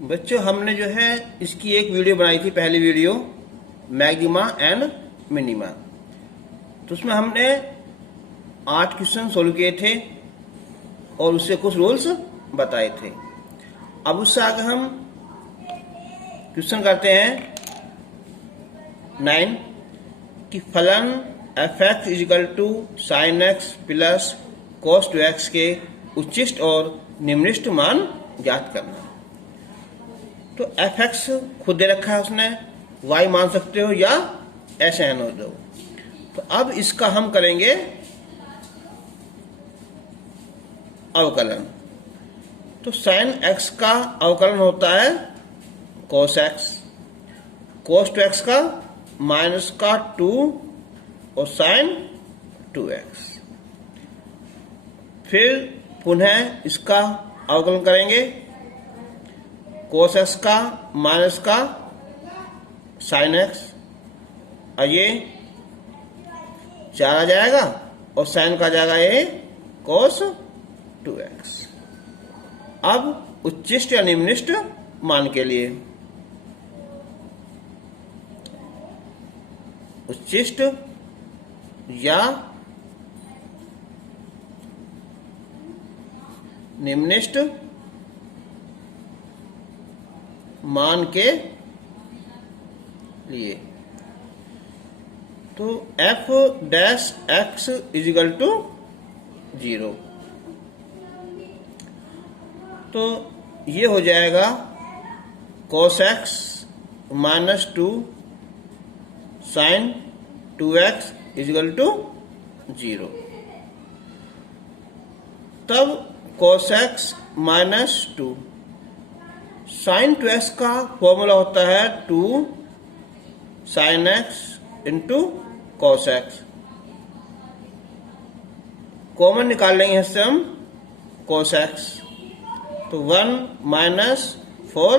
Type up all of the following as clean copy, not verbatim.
बच्चों हमने जो है इसकी एक वीडियो बनाई थी, पहली वीडियो मैक्सिमा एंड मिनिमा। तो उसमें हमने 8 क्वेश्चन सोल्व किए थे और उससे कुछ रूल्स बताए थे। अब उससे आगे हम क्वेश्चन करते हैं 9 कि फलन f(x) is equal to sine x plus cos 2x के उच्चिष्ट और निम्निष्ठ मान ज्ञात करना। तो f(x) खुद दे रखा है उसने, y मान सकते हो या ऐसे न हो दो। तो अब इसका हम करेंगे अवकलन। तो साइन x का अवकलन होता है cos x, cos 2x का माइनस का 2 और साइन 2x। फिर पुनः इसका अवकलन करेंगे cos x का माइनस का साइन x, और ये 4 आ जाएगा और साइन का आ जाएगा ये cos 2x। अब उच्चिष्ट या निम्निष्ठ मान के लिए उच्चिष्ट या निम्निष्ठ मान के लिए तो f(x) इजिकल टू 0। तो ये हो जाएगा cos x minus 2 sine 2x is equal to 0। तब cos x minus 2 sine 2x का फॉर्मूला होता है 2 sine x into cos x। Common निकाल लेंगे इससे हम cos x, तो 1 minus 4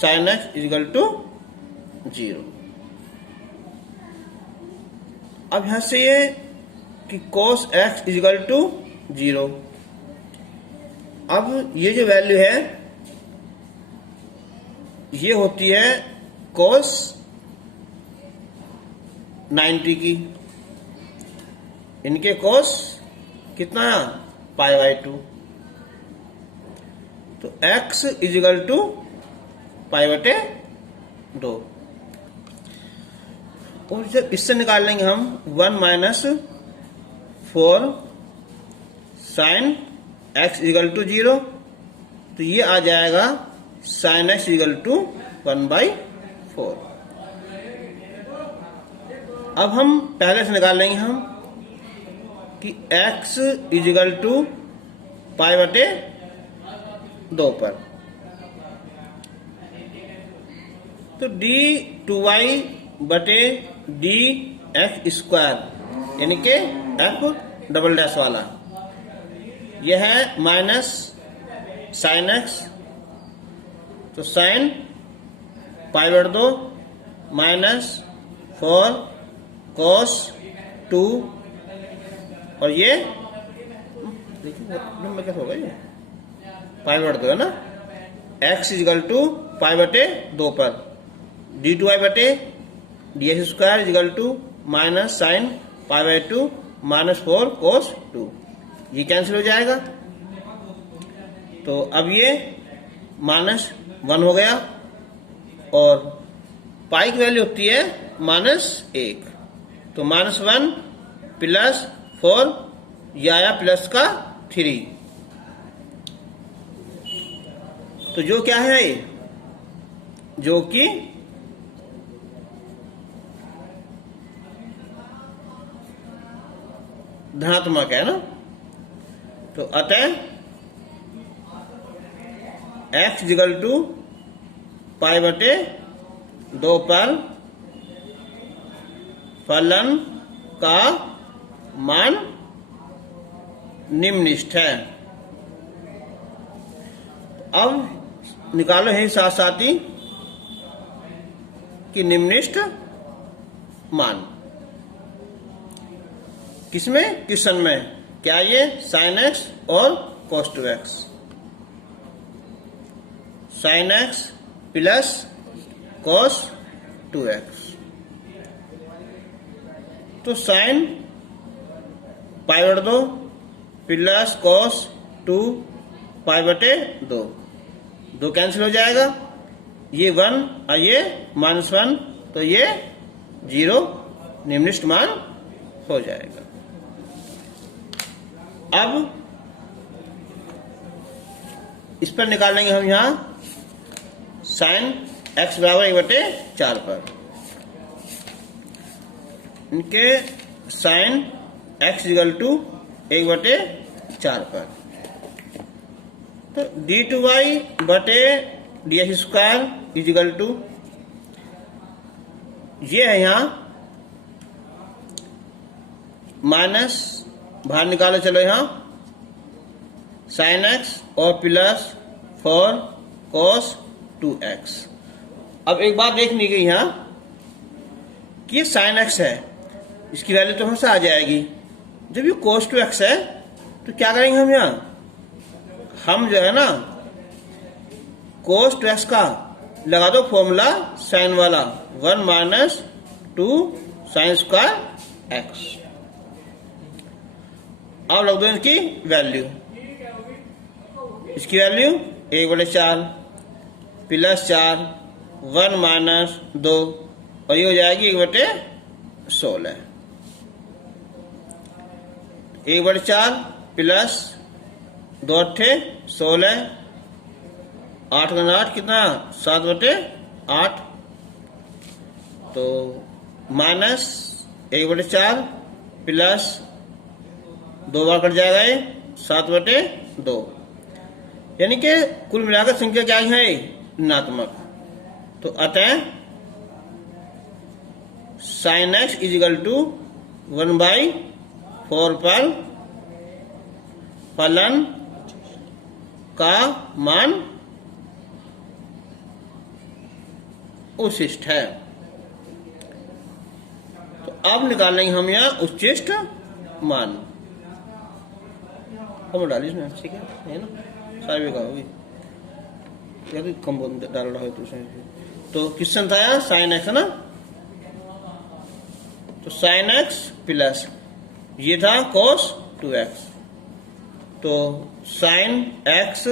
sine x is equal to 0। अब यहां से ये कि cos x इजिकल टू 0। अब ये जो वैल्यू है ये होती है cos 90 की। इनके cos कितना π/2। तो x इजिकल टू π/2। और जब इससे निकाल लेंगे हम 1 minus 4 sine x is equal to 0, तो ये आ जाएगा साइन x इजिकल टू 1/4। अब हम पहले से निकाल लेंगे हम कि x इजिकल टू π/2 पर। तो d2y बटे dx स्क्वायर यानी कि f" वाला यह है माइनस साइन x, तो साइन π/2 माइनस 4 cos 2, और ये देखिए क्या होगा ये π/2 है ना। x इजिकल टू π/2 पर d2y बटे dx square is equal to minus sine π/2 minus 4 cos 2, ये कैंसिल हो जाएगा। तो अब ये -1 हो गया और पाई की वैल्यू होती है -1। तो -1 प्लस 4 ये आया प्लस का 3। तो जो क्या है जो कि धनात्मक है ना। तो अतः x इजिकल टू π/2 पर फलन का मान निम्निष्ठ है। अब निकालो है साथ साथ ही कि निम्निष्ठ मान किसमें, क्वेश्चन में क्या ये साइन x और cos 2x। Sign x plus cos 2x। तो साइन पाई बटे 2 प्लस कॉस 2 पाई बटे 2, 2 कैंसिल हो जाएगा, ये 1 और ये -1, तो ये 0 निम्नलिखित मान हो जाएगा। अब इस पर निकाल लेंगे हम यहां साइन x बराबर 1/4 पर। इनके साइन x इक्वल टू 1/4 पर, तो d2y बटे ds स्क्वायर इजिकल टू, ये है यहां माइनस, बाहर निकालो चलो यहां साइन x और प्लस 4 cos 2x। अब एक बात देखनी गई यहां कि ये साइन x है, इसकी वैल्यू तो हमेशा आ जाएगी। जब ये cos 2x है तो क्या करेंगे हम यहां, हम जो है ना cos 2x का लगा दो फॉर्मूला साइन वाला, 1 - 2 साइन स्क्वायर x। अब लग दो इसकी वैल्यू, इसकी वैल्यू 1/4 प्लस 4 1 - 2 और ये हो जाएगी 1/16। 1/4 प्लस 2 8 16, 8 × 8 कितना 7/8, तो माइनस 1/4 प्लस 2 बार कट जाएगा ये 7/2, यानी कि कुल मिलाकर संख्या क्या है ऋणात्मक। तो अतः साइन x इजिकल टू 1/4 पर फलन का मान उच्छिष्ट है। तो अब निकालेंगे हम यहाँ उच्छिष्ट मान, हम डाली इसमें, ठीक है ना, सारी भी होगी या तो कम डाल रहा है तो क्वेश्चन था यहाँ साइन एक्स है ना, तो साइन एक्स प्लस ये था cos 2x, तो साइन एक्स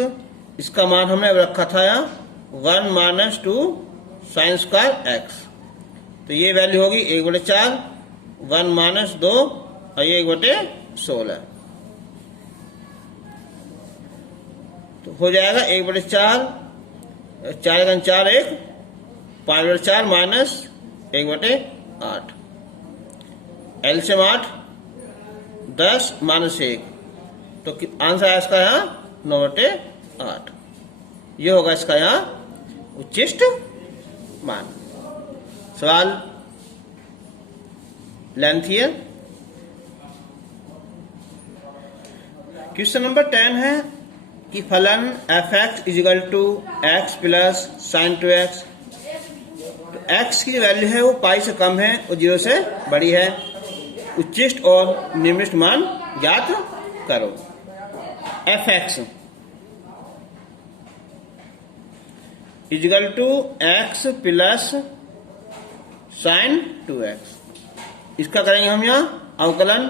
इसका मान हमने रखा था यहाँ 1 - 2 साइन स्क्वायर एक्स, तो ये वैल्यू होगी 1/4 1 - 2 और ये 1/16, तो हो जाएगा 1/4, 4 × 4 1, 5/4 माइनस 1/8, एलसीएम 8 10 - 1, तो आंसर है इसका यहाँ 9/8। ये होगा इसका यहाँ उच्छिष्ट मान। सवाल लेंथ है। क्वेश्चन नंबर 10 है कि फलन f(x) is equal to x plus sine 2x, तो x की वैल्यू है वो पाई से कम है और 0 से बड़ी है, उच्छिष्ट और निम्नलिखित मान ज्ञात करो। f(x) is equal to x plus sine 2x, इसका करेंगे हम यहाँ अवकलन,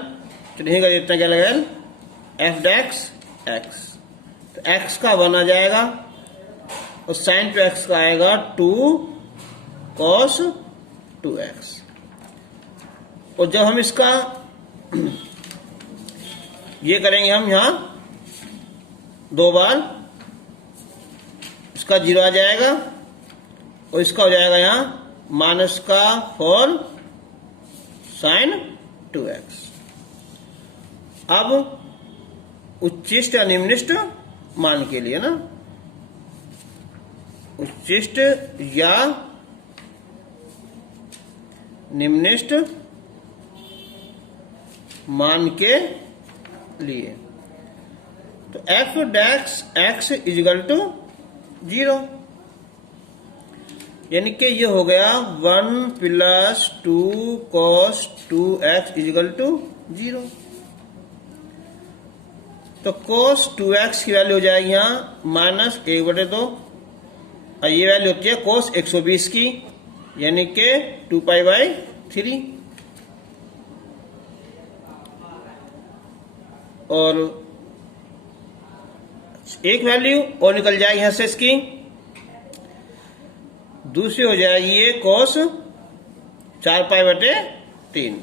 तो नहीं कर इतना क्या लगेगा f(x), तो x का 1 आ जाएगा और साइन 2x का आएगा 2 cos 2x, और जब हम इसका ये करेंगे हम यहां 2 बार, इसका 0 आ जाएगा और इसका हो जाएगा यहां -4 साइन 2x। अब उच्छिष्ट या निम्नलिखित मान के लिए ना, उच्छिष्ट या निम्नलिखित मान के लिए, तो f(x) इजिकल टू 0, यानी कि ये हो गया 1 + 2 cos 2x इजिकल टू 0, तो cos 2x की वैल्यू हो जाएगी यहाँ -1/2 और ये वैल्यू होती है कोस 120 की, यानी कि 2π/3। और एक वैल्यू और निकल जाएगी यहां से इसकी, दूसरी हो जाएगी ये कोस 4π/3।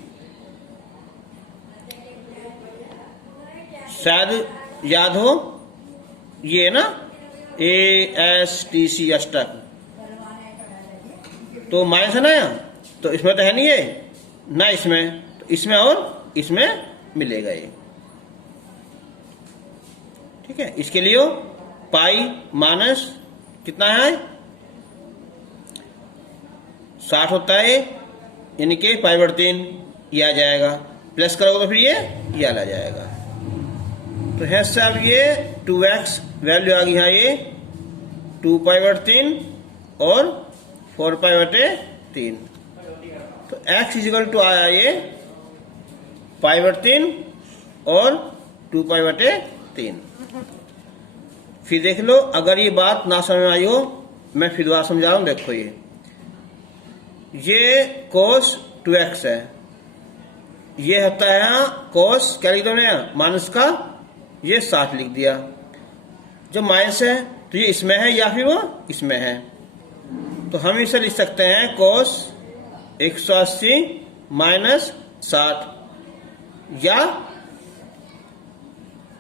शायद याद हो, ये ना ASTC अष्टक, तो माइनस है ना यहाँ, तो इसमें तो है नहीं ये ना, इसमें तो इसमें और इसमें मिलेगा ये। ठीक है, इसके लिए पाई माइनस कितना है 60 होता है, यानी कि π/3 ये आ जाएगा, प्लस करोगे तो फिर ये आ जाएगा। तो है साहब ये 2x वैल्यू आ गई यहाँ, ये 2π/3 और 4π/3। तो x इजिकल टू आया ये π/3 और 2π/3। फिर देख लो, अगर ये बात ना समझ में आई हो, मैं फिर दोबारा समझा रहा हूं। देखो ये कोस 2x है, ये होता है यहाँ कोस, क्या लिख दो यहाँ माइनस का, ये 60 लिख दिया। जो माइनस है तो ये इसमें है या फिर वो इसमें है, तो हम इसे लिख सकते हैं कोस 180 माइनस 60 या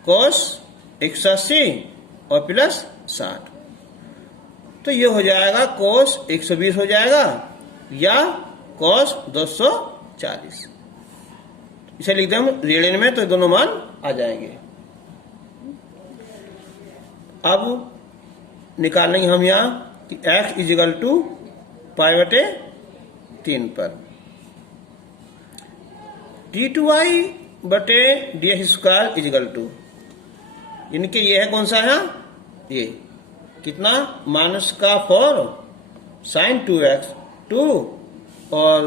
कोस 180 और प्लस 60। तो ये हो जाएगा कोस 120 हो जाएगा या कोस 240। इसे लिख दें हम रेडियन में, तो दोनों मान आ जाएंगे। अब निकालेंगे हम यहाँ कि x इजिकल टू π/3 पर d2y/dx² इजिकल टू, इनके ये है कौन सा है, ये कितना माइनस का 4 sin 2x 2 और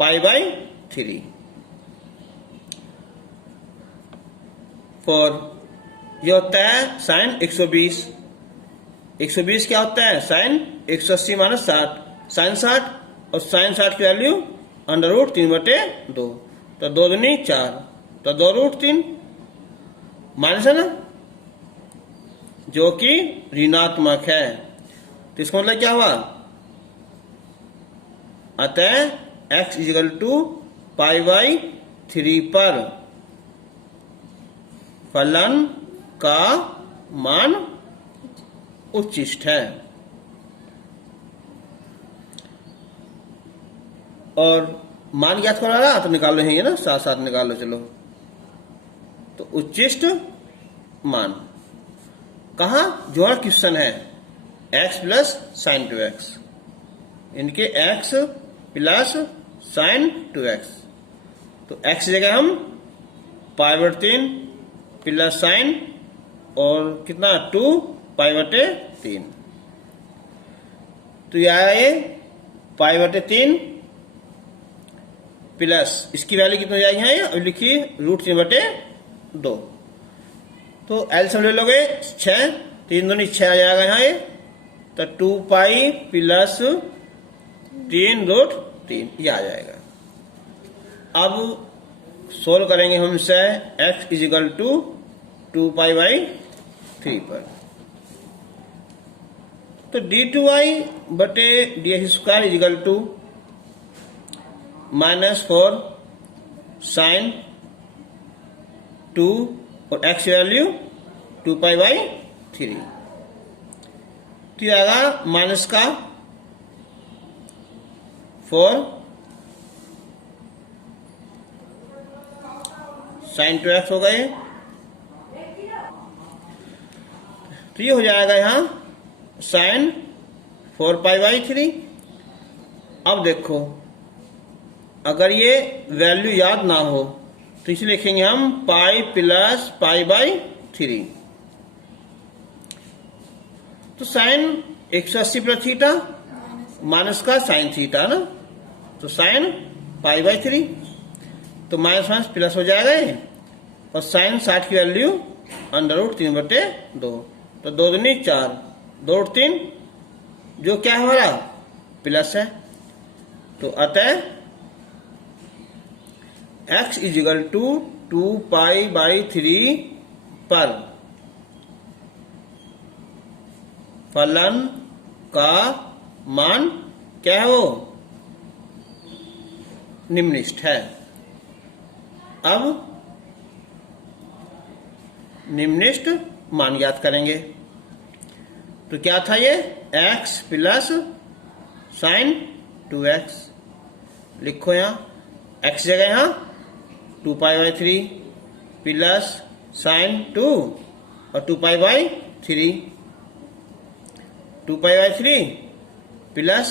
π/3 4। ये होता है sin 120, 120 क्या होता है sin 180 माइनस 60, sin 60 और sin 60 की वैल्यू √3/2, तो 2 दूनी 4, तो 2√3 माइनस है ना, जो कि ऋणात्मक है। तो इसका मतलब क्या हुआ, अतः x इजिकल टू π/3 पर फलन का मान उच्चिष्ट है। और मान ज्ञात करा रहा तो निकाल लो, है ना, साथ साथ निकाल लो। चलो, तो उच्चिष्ट मान कहा, जो क्वेश्चन है x प्लस sin 2x, इनके x प्लस sin 2x, तो x जगह हम π/3 प्लस sin और कितना 2π/3, तो यह आया ये π/3 प्लस इसकी वैल्यू कितनी हो जाएगी है, और लिखिए √3/2। तो एलसीएम ले लोगे 6, 3 दूनी 6 आ जाएगा यहाँ ये, तो 2π प्लस 3√3 ये आ जाएगा। अब सोल्व करेंगे हम इसे x इजिकल टू 2π/3 पर, तो d2y/dx² इजिकल टू -4 sin 2 और x वैल्यू 2π/3, तो ये आएगा माइनस का 4 sin 2x हो गए, तो ये हो जाएगा यहाँ sin 4π/3। अब देखो, अगर ये वैल्यू याद ना हो तो इसे लिखेंगे हम पाई प्लस π/3। तो साइन 180 प्लस थीटा माइनस का साइन थीटा ना, तो साइन π/3, तो माइनस माइनस प्लस हो जाएगा ये, और साइन 60 की वैल्यू √3/2, तो 2 दूनी 4, 2√3 जो क्या है हमारा प्लस है। तो अतः x इज इक्वल टू 2π/3 पर फलन का मान क्या है, वो निम्नलिखित है। अब निम्नलिखित मान ज्ञात करेंगे। तो क्या था ये, x प्लस साइन 2x, लिखो यहाँ x जगह यहाँ 2π/3 प्लस साइन 2 और 2π/3, 2π/3 प्लस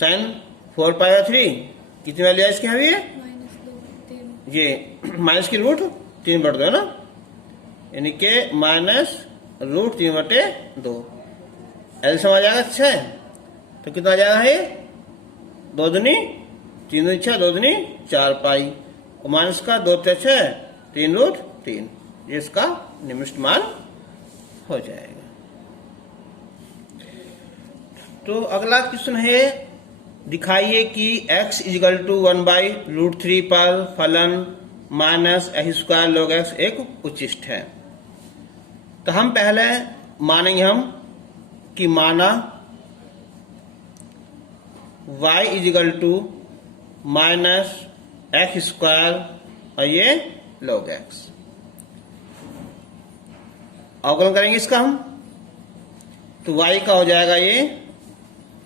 साइन 4π/3, कितनी वैल्यू है इसकी अभी ये माइनस की रूट 3/2 है ना, यानी के माइनस रूट 3/2। ऐसे समझ आएगा 6, तो कितना आ जाएगा ये 2 दूनी 3 दूनी 6, 2 दूनी 4π और माइनस का 2 3 6 3√3, ये इसका निम्नलिखित मान हो जाएगा। तो अगला क्वेश्चन है, दिखाइए कि x इज इक्वल टू 1/√3 पर फलन माइनस x² log x एक उच्चिष्ट है। तो हम पहले मानेंगे कि माना y is equal to minus x² और ये log x। अवकलन करेंगे इसका हम, तो y का हो जाएगा ये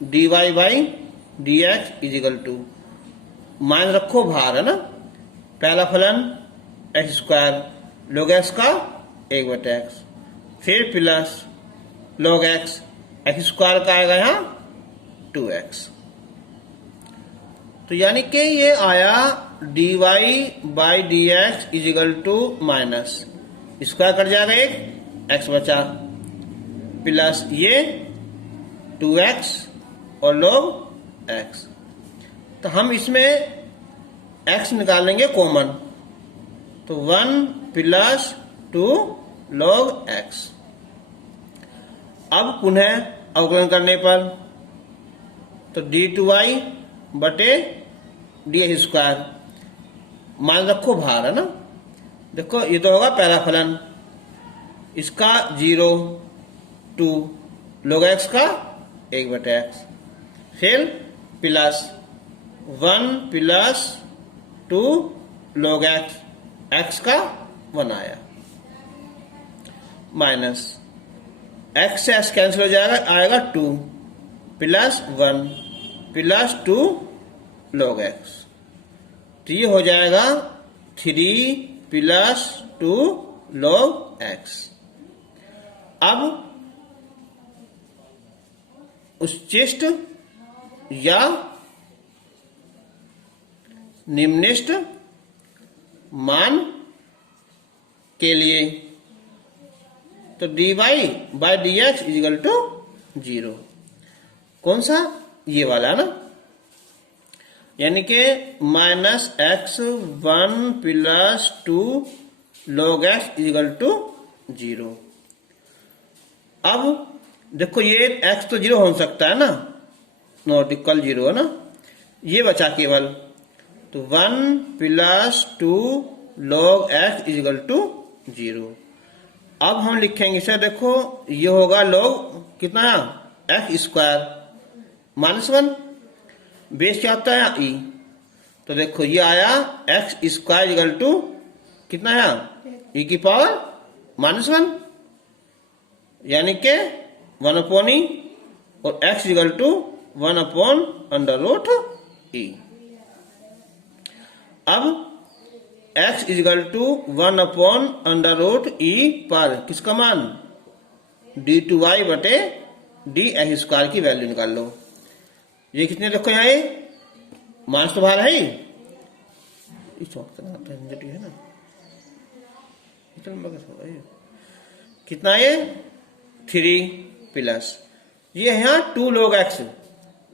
dy/dx इज इक्वल टू, मान रखो भार है ना, पहला फलन x² log x का 1/x, फिर प्लस log x x² का आएगा यहाँ 2x। तो यानी कि ये आया dy/dx is equal to minus square cut जाएगा, एक x बचा, प्लस ये 2x और log x। तो हम इसमें x निकाल लेंगे कॉमन, तो 1 प्लस 2 log x। अब पुनः अवकलन करने पर तो d2y बटे dx², मान रखो भार है ना, देखो ये तो होगा पहला फलन, इसका 0 2 log x का 1/x, फिर plus 1 plus 2 log x, x का 1 आया, माइनस x से x कैंसिल हो जाएगा, आएगा 2 प्लस 1 प्लस 2 log x। तो ये हो जाएगा 3 प्लस 2 log x। अब उच्चिष्ट या निम्नलिखित मान के लिए तो dy/dx इज इक्वल टू 0, कौन सा, ये वाला ना, यानी कि -x1 plus 2 log x is equal to 0। अब देखो ये x तो 0 हो सकता है ना, नॉट इक्वल 0 है ना, ये बचा केवल, तो 1 plus 2 log x is equal to 0। अब हम लिखेंगे इसे, देखो ये होगा log कितना x² -1, बेस क्या होता है e, तो देखो ये आया x² इक्वल टू कितना है e की पावर -1, यानी के 1/e, और x इक्वल टू 1/√e। अब x is equal to 1/√e पर किसका मान d2y बटे dx² की वैल्यू निकाल लो। ये कितने देखो यहाँ, ये माइनस तो बाहर है ही, है ना, कितना ये 3 प्लस ये है यहाँ 2 log x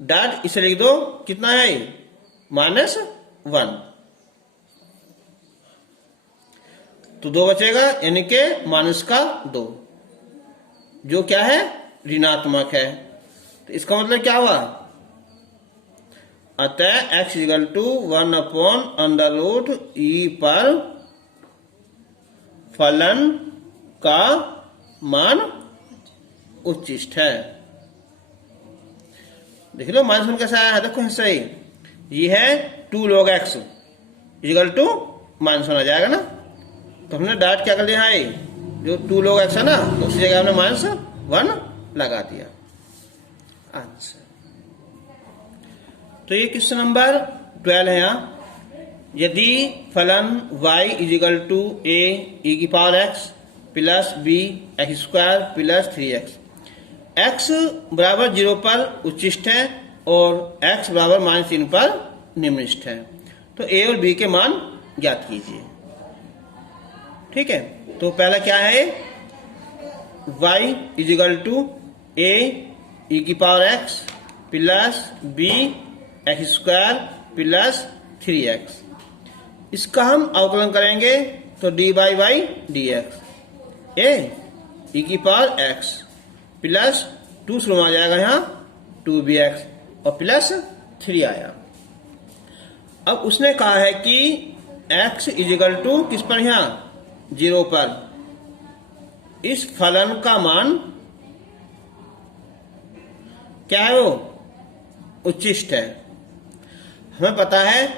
डॉट, इसे लिख दो, कितना है -1, तो 2 बचेगा, यानी के माइनस का 2, जो क्या है ऋणात्मक है। तो इसका मतलब क्या हुआ, अतः x इक्वल टू 1/√e पर फलन का मान उच्चिष्ट है। देख लो मान कैसा आया है, देखो सही, ये है 2 log x इक्वल टू -1 आ जाएगा ना। तो हमने डायरेक्ट क्या कर लिया है, जो 2 log x है ना, तो उसी जगह हमने -1 लगा दिया। अच्छा, तो ये क्वेश्चन नंबर 12 है। यहाँ यदि फलन y is equal to a e की power x plus b x square plus 3x, x बराबर 0 पर उच्चिष्ट है और x बराबर -3 पर निम्निष्ठ है, तो a और b के मान ज्ञात कीजिए। ठीक है, तो पहला क्या है, y is equal to a e की power x plus b x square plus 3x, इसका हम अवकलन करेंगे तो dy by dx, a e की पावर x प्लस 2 शुरू आ जाएगा यहाँ 2bx और प्लस 3 आया। अब उसने कहा है कि x इजिकल टू किस पर, यहाँ 0 पर, इस फलन का मान क्या है, वो उच्चिष्ट है। हमें पता है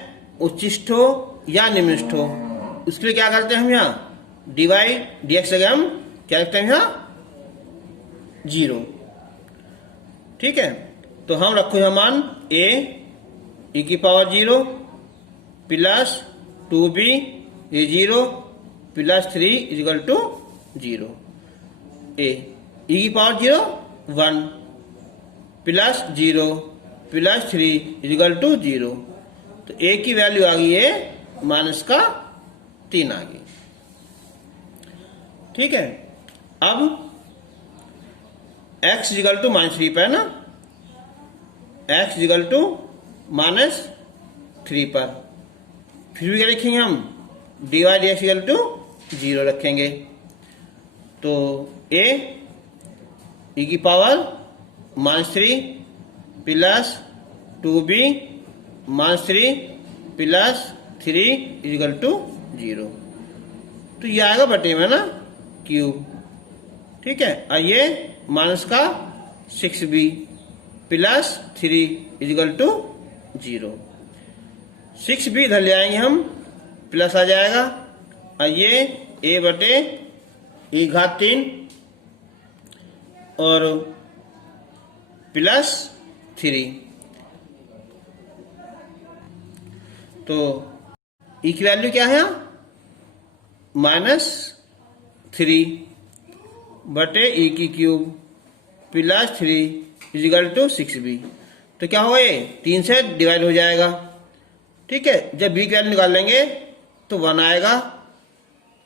उच्चिष्ट हो या निम्निष्ठ हो, उसके लिए क्या करते हैं हम, यहाँ डिवाइड dx जगह हम क्या लिखते हैं, यहाँ 0। ठीक है, तो हम रखो यहाँ मान a e की पावर 0 प्लस 2b ये 0 plus 3 is equal to 0, a e की power 0 1 plus 0 plus 3 is equal to 0, तो a की वैल्यू आ गई है -3 आ गई। ठीक है, अब x इजिकल टू -3 पर है ना, x इजिकल टू -3 पर, फिर भी क्या लिखेंगे हम, dy dx इजिकल टू 0 रखेंगे। तो a e की power -3 plus 2b -3 plus 3 is equal to 0, तो ये आएगा बटे में ना क्यूब। ठीक है, और ये -6b plus 3 is equal to 0, 6b इधर ले आएंगे हम, प्लस आ जाएगा, और ये a बटे e घात 3 और प्लस 3, तो e की वैल्यू क्या है, -3 बटे e की cube plus 3 is equal to 6b, तो क्या होगा, ये 3 से डिवाइड हो जाएगा। ठीक है, जब b की वैल्यू निकाल लेंगे तो 1 आएगा,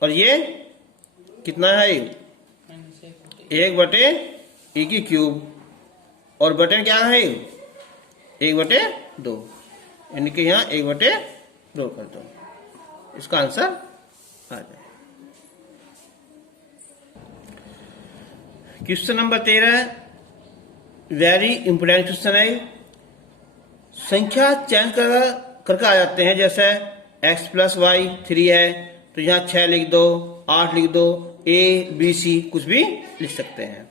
और ये कितना है, 1 बटे e की क्यूब, और बटे क्या है, 1/2, यानी कि यहाँ 1/2 कर दो, इसका आंसर आ जाए। Question number 13 very important question है। संख्या चेंज करके आ जाते हैं, जैसे x प्लस वाई 3 है तो यहाँ 6 लिख दो, 8 लिख दो, a b c कुछ भी लिख सकते हैं।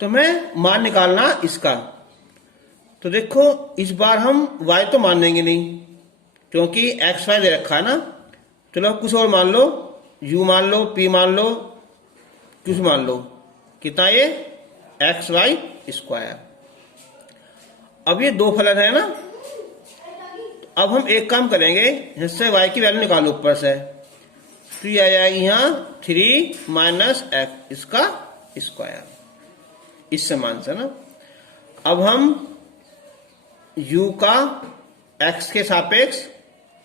तो मैं मान निकालना इसका, तो देखो इस बार हम y तो मान लेंगे नहीं, क्योंकि x y दे रखा है ना। चलो कुछ और मान लो, u मान लो, p मान लो, कुछ मान लो, कितना ये एक्स वाई स्क्वायर। अब ये 2 फलन है ना, अब हम एक काम करेंगे, इससे y की वैल्यू निकालो ऊपर से, तो ये आ जाएगी यहाँ 3 माइनस एक्स इसका स्क्वायर, इससे मान से ना। अब हम u का x के सापेक्ष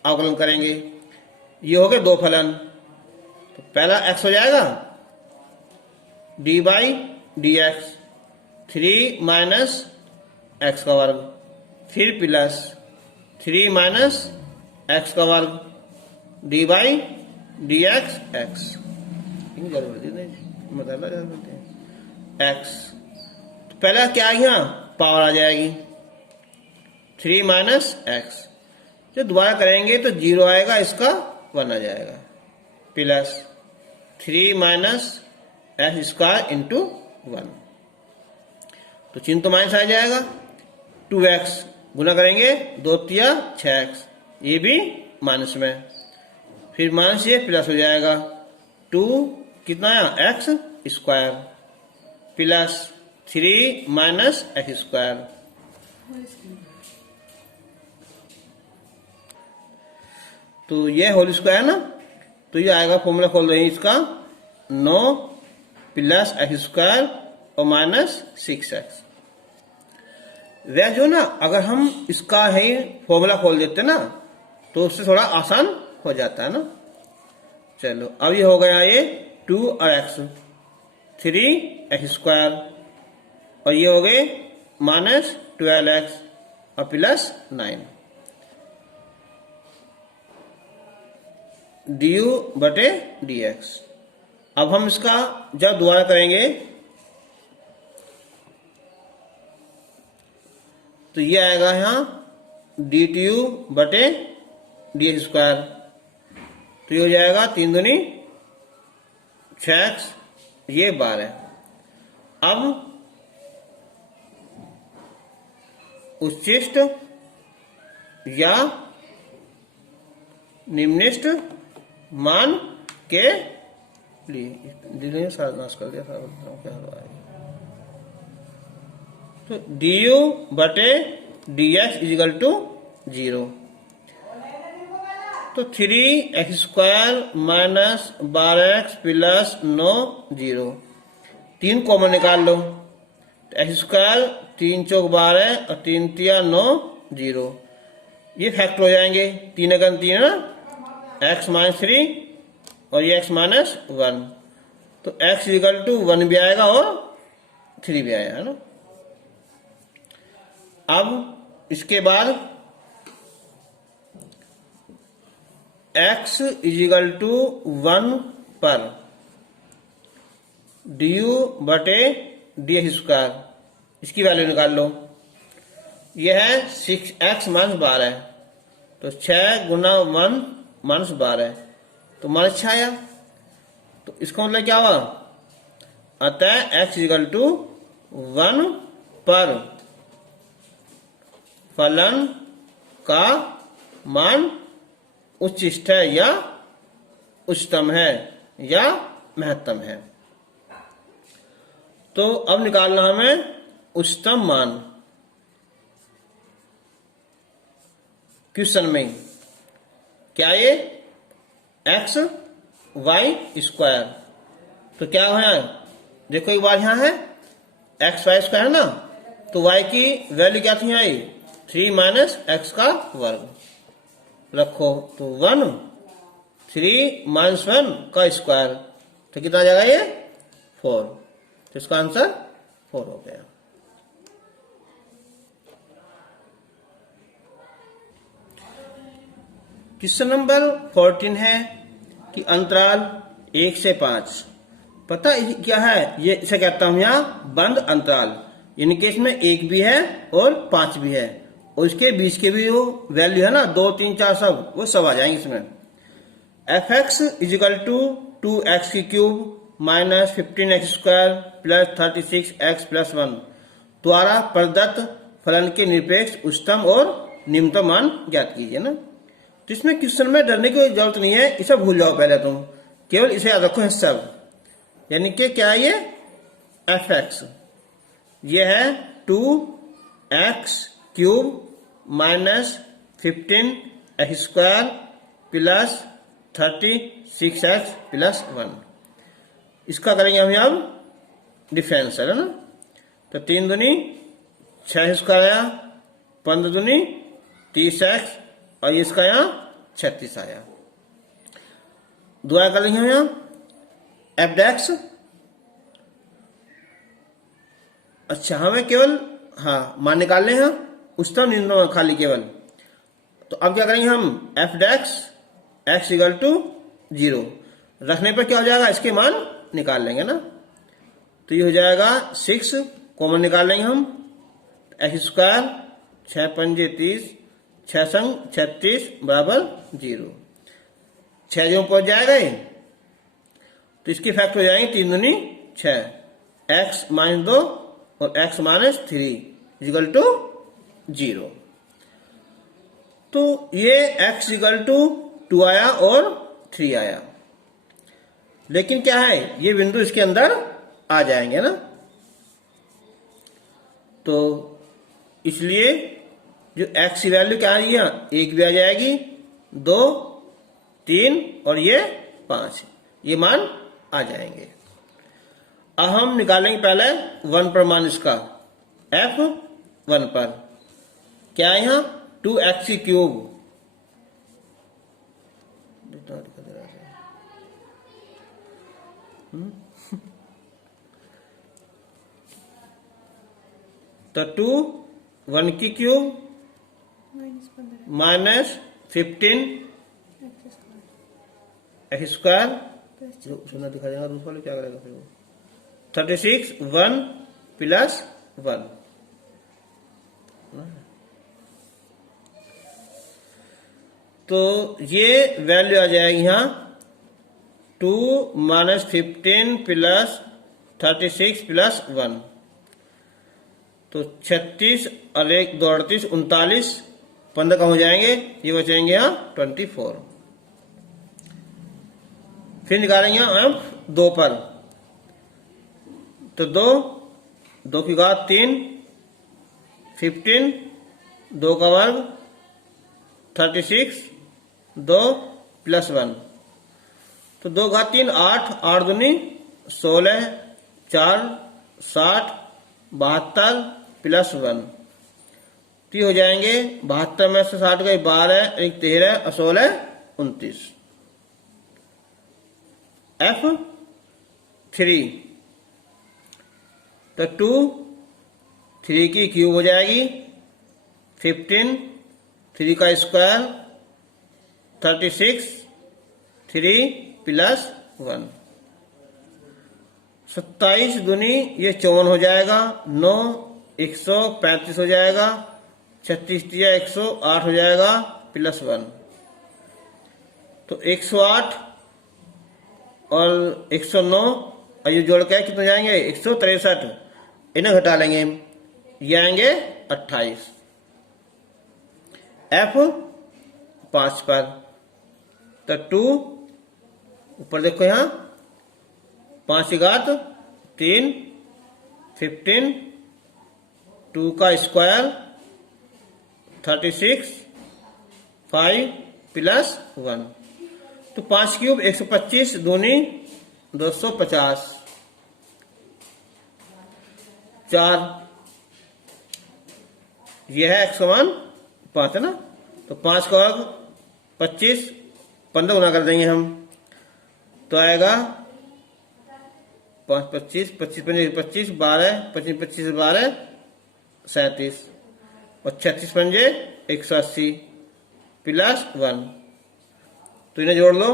अवकलन करेंगे, ये हो गए 2 फलन, तो पहला x हो जाएगा D by D x 3 minus x का वर्ग, फिर प्लस 3 माइनस एक्स का वर्ग D by D x x, x. तो पहला क्या है यहाँ पावर आ जाएगी 3 माइनस एक्स। जब दोबारा करेंगे तो 0 आएगा, इसका 1 आ जाएगा, plus 3 minus x square into 1। तो चिन्ह तो माइनस आ जाएगा। 2x गुना करेंगे 2 तिया 6x, ये भी माइनस में, फिर माइनस ये प्लस हो जाएगा 2 कितना आया x square plus 3 minus x square. तो ये होल स्क्वायर ना, तो ये आएगा, फॉर्मूला खोल रहे हैं इसका, 9 प्लस एक्स स्क्वायर और माइनस 6x। वह जो ना, अगर हम इसका ही फॉर्मूला खोल देते ना तो उससे थोड़ा आसान हो जाता है ना। चलो अब ये हो गया ये 2 और x, 3 एक्स स्क्वायर, और ये हो गए माइनस 12x और प्लस 9 du बटे dx। अब हम इसका जब दोबारा करेंगे तो ये आएगा यहाँ dtu बटे dx स्क्वायर, तो ये हो जाएगा 3 दूनी 6x, ये 12। अब उच्चिष्ट या निम्निष्ट मान के लिए नाश कर दिया था। तो du बटे dx इजिकल टू 0। तो 3 x square minus 12x plus 9 0, 3 common निकाल लो, तो एक्स स्क्वायर 3 चौक 12 और 3 तिया 9 0, ये फैक्टर हो जाएंगे, 3 अगन 3 ना, x माइनस 3 और ये x माइनस 1, तो x इक्वल टू 1 भी आएगा और 3 भी आएगा, है ना। अब इसके बाद x इजिकल टू 1 पर du बटे dx स्क्वायर, इसकी वैल्यू निकाल लो। यह है 6x माइनस 12, तो 6 गुना 1 माइनस 12, तो माइनस 6 आया। तो इसका मतलब क्या हुआ, अतः x इजिकल टू 1 पर फलन का मान उच्चिष्ट है या उच्चतम है या महत्तम है। तो अब निकालना हमें उच्चतम मान। क्वेश्चन में क्या ये x y स्क्वायर, तो क्या है, देखो एक बार यहां है x y स्क्वायर ना, तो y की वैल्यू क्या थी आई 3 माइनस एक्स का वर्ग रखो, तो 1 3 माइनस 1 का स्क्वायर, तो कितना आ जाएगा ये 4, तो इसका आंसर 4 हो गया। क्वेश्चन नंबर 14 है कि अंतराल 1 से 5, पता क्या है, ये इसे कहता हूं यहां बंद अंतराल, यानी कि इसमें 1 भी है और 5 भी है, और इसके बीच के भी वो वैल्यू है ना 2 3 4 सब, वो सब आ जाएंगे इसमें। fx इजिकल टू 2x की cube minus 15x square plus 36x plus 1 द्वारा प्रदत्त फलन के निरपेक्ष उच्चतम और निम्नतम मान ज्ञात कीजिए ना। तो इसमें क्वेश्चन में डरने की जरूरत नहीं है, इसे भूल जाओ पहले तुम, केवल इसे याद रखो सब, यानी कि क्या है ये fx, ये है 2x cube minus 15x square plus 36x plus 1, इसका करेंगे हम अब डिफरेंस, है ना। तो 3 दूनी 6 स्क्वायर आया, 15 दूनी 30x और इसका यहाँ 36 आया। दोबारा करेंगे हम यहाँ एफ डैक्स, अच्छा हमें केवल हाँ मान निकालने हैं उच्चतम निम्नतम खाली केवल। तो अब क्या करेंगे हम f dash x equal to 0 रखने पर क्या हो जाएगा, इसके मान निकाल लेंगे ना। तो ये हो जाएगा 6 कॉमन निकाल लेंगे हम, एक्स स्क्वायर 6 पंजे 30, 6 संग 36 बराबर 0। 6 जो पहुंच जाएगा तो इसकी फैक्टर हो जाएंगे 3 दूनी 6, x माइनस 2 और x माइनस 3 इक्वल टू 0। तो ये x इक्वल टू 2 आया और 3 आया, लेकिन क्या है ये बिंदु इसके अंदर आ जाएंगे ना, तो इसलिए जो x की वैल्यू क्या आ रही है 1 भी आ जाएगी, 2, 3 और ये 5, ये मान आ जाएंगे। अब हम निकालेंगे पहले 1 पर मान इसका, f1 पर क्या है यहां 2x क्यूब, तो 2 1 की क्यूब माइनस 15 एक्स स्क्वायर, सुना दिखा देगा रूट वाले क्या करेगा फिर वो 36 1 प्लस 1, तो ये वैल्यू आ जाएगी यहां 2 माइनस 15 प्लस 36 प्लस 1, तो 36 और 1 2 38 39, 15 कम हो जाएंगे, ये बचेंगे यहाँ 24। फिर निकालेंगे हम 2 पर, तो 2 की घात 3, 15 2 का वर्ग 36 2 प्लस 1, तो 2 घात 3 8, 8 दूनी 16, 4 60 72 प्लस 1, तो हो जाएंगे 72 में से 60 गए 12, 1 13 और 16 29। f3 तो 2 3 की क्यूब हो जाएगी 15, 3 का स्क्वायर 36, 3 प्लस 1, 27 दूनी ये 54 हो जाएगा, 9 135 हो जाएगा, 36 108 हो जाएगा प्लस 1, तो 108 और 109 और ये जोड़ के कितने जाएंगे 163, इन्हें घटा लेंगे, ये आएंगे 28। f5 पर तो 2 ऊपर देखो यहां 5 की घात 3, 15 2 का स्क्वायर 36 5 प्लस 1, तो 5 क्यूब 125 दूनी 250, 4 यह है x समान 5 है ना, तो 5 का वर्ग 25, 15 गुना कर देंगे हम, तो आएगा 5 25 25 25 12 25 25 12 37 और 36 पंजे 180 प्लस 1, तो इन्हें जोड़ लो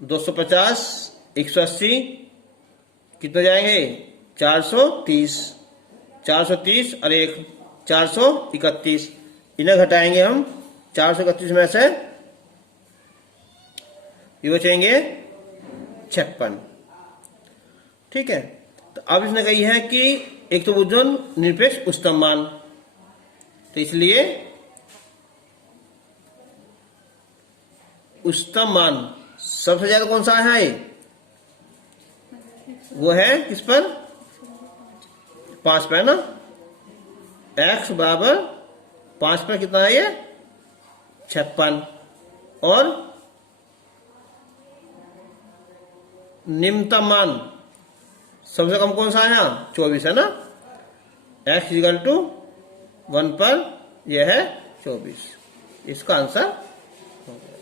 250 180 कितने जाएंगे 430, 430 और 1 431, इन्हें घटाएंगे हम 431 में से ये बचेंगे 56। ठीक है, तो अब इसने कही है कि एक तो बुद्धन निरपेक्ष उच्चतम मान, तो इसलिए उच्चतम मान सबसे ज्यादा कौन सा है वो है किस पर 5 पर ना, x बराबर 5 पर कितना है ये 56, और निम्नतम मान सबसे कम कौन सा है यहाँ 24 है ना, x इक्वल टू 1 पर यह है 24, इसका आंसर हो गया।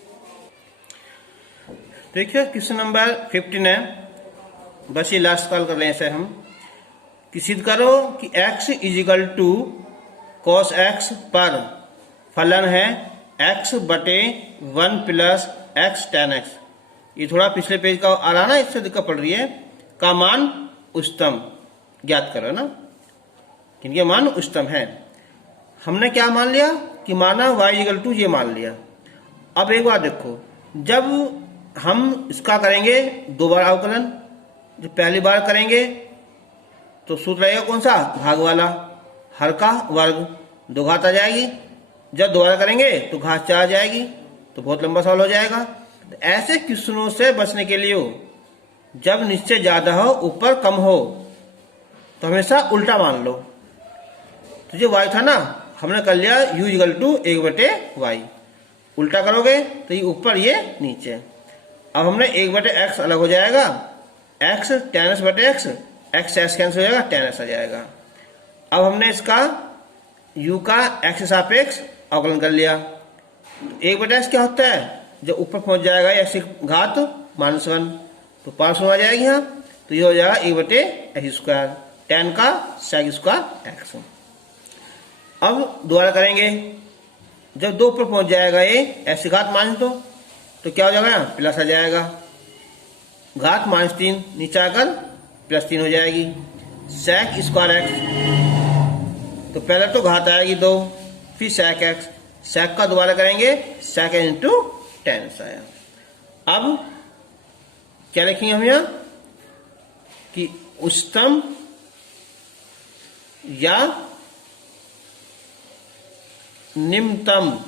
देखिए क्वेश्चन नंबर 15 है, बस ये लास्ट कॉल कर लें इसे हम कि सिद्ध करो कि x is equal to cos x पर फलन है x बटे 1 प्लस x tan x, ये थोड़ा पिछले पेज का आ रहा ना, इससे दिक्कत पड़ रही है, का मान उच्चतम ज्ञात करो ना। किनके मान उच्चतम है। हमने क्या मान लिया कि माना y इक्वल टू ये मान लिया। अब एक बार देखो, जब हम इसका करेंगे दो बार अवकलन, जब पहली बार करेंगे तो सूत्र रहेगा कौन सा, भाग वाला, हर का वर्ग, दो घात आ जाएगी। जब दोबारा करेंगे तो घात 4 आ जाएगी, तो बहुत लंबा सवाल हो जाएगा। तो ऐसे क्वेश्चनों से बचने के लिए जब निश्चय ज्यादा हो ऊपर कम हो तो हमेशा उल्टा मान लो। तो जो y था ना, हमने कर लिया u इक्वल टू 1/y, उल्टा करोगे तो ये ऊपर ये नीचे। अब हमने 1/x अलग हो जाएगा, x tan s/x, x cancel हो जाएगा, tan s आ जाएगा। अब हमने इसका u का x के सापेक्ष अवकलन कर लिया। 1/x क्या होता है, जब ऊपर पहुंच जाएगा x की घात -1 तो पास आ जाएगी यहाँ, तो ये हो जाएगा 1/x², tan का sec² x। अब दोबारा करेंगे, जब 2 ऊपर पहुंच जाएगा ये x की घात -2 तो क्या हो जाएगा, प्लस आ जाएगा, घात -3 नीचे आकर +3 हो जाएगी, sec² x। तो पहले तो घात आएगी 2, फिर sec x, sec का दोबारा करेंगे sec इंटू tan आया। अब क्या लिखेंगे हम यहाँ कि उच्चतम या निम्नतम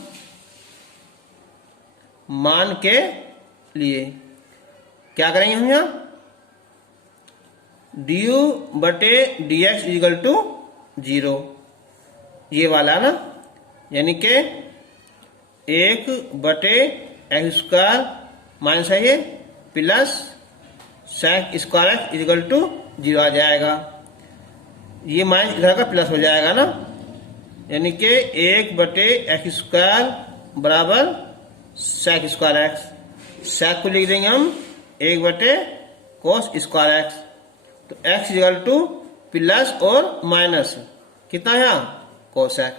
मान के लिए क्या करेंगे हम यहाँ, du/dx इक्वल टू 0, ये वाला ना, यानी कि 1/x² माइनस है ये plus sec² x equal to 0 आ जाएगा। ये माइनस इधर का प्लस हो जाएगा ना, यानी कि 1/x² बराबर sec² x। sec को लिख देंगे हम 1/cos² x। तो x इक्वल टू प्लस और माइनस कितना है यहाँ, cos x।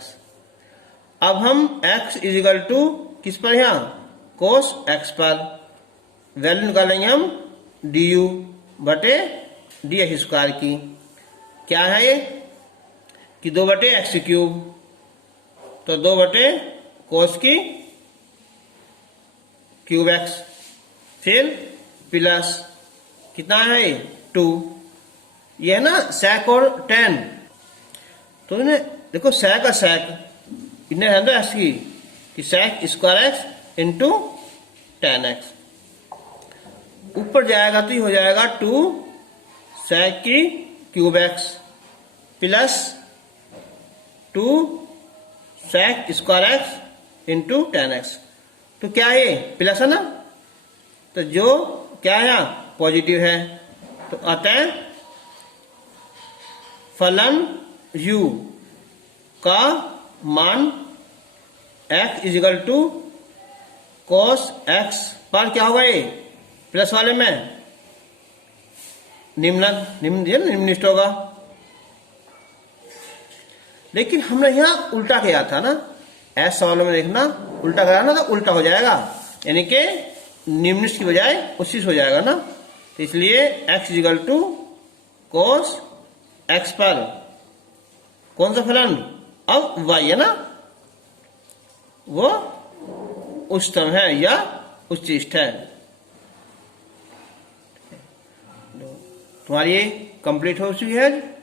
अब हम x इक्वल टू किस पर यहाँ, cos x पर वैल्यू निकालेंगे हम du/dx² की। क्या है ये कि 2/x³, तो 2/cos³ x, फिर प्लस कितना है 2, ये है ना sec और tan। तो इन्हें देखो sec का sec, इन्हें है ना x की कि sec² x into tan x, ऊपर जाएगा तो ये हो जाएगा 2 sec³ x plus 2 sec² x into tan x। तो क्या है, प्लस है ना, तो जो क्या है पॉजिटिव है, तो अतः फलन u का मान x equal to cos x पर क्या होगा, ये प्लस वाले में निम्नलिखित होगा। लेकिन हमने यहाँ उल्टा किया था ना, ऐसे सवालों में देखना उल्टा करा ना तो उल्टा हो जाएगा, यानी कि निम्नलिखित की बजाय उसी से हो जाएगा ना। तो इसलिए x equal to cos x पर कौन सा फलन, अब y है ना, वो उच्चतम है या उच्चिष्ट है। तुम्हारी ये कंप्लीट हो चुकी है।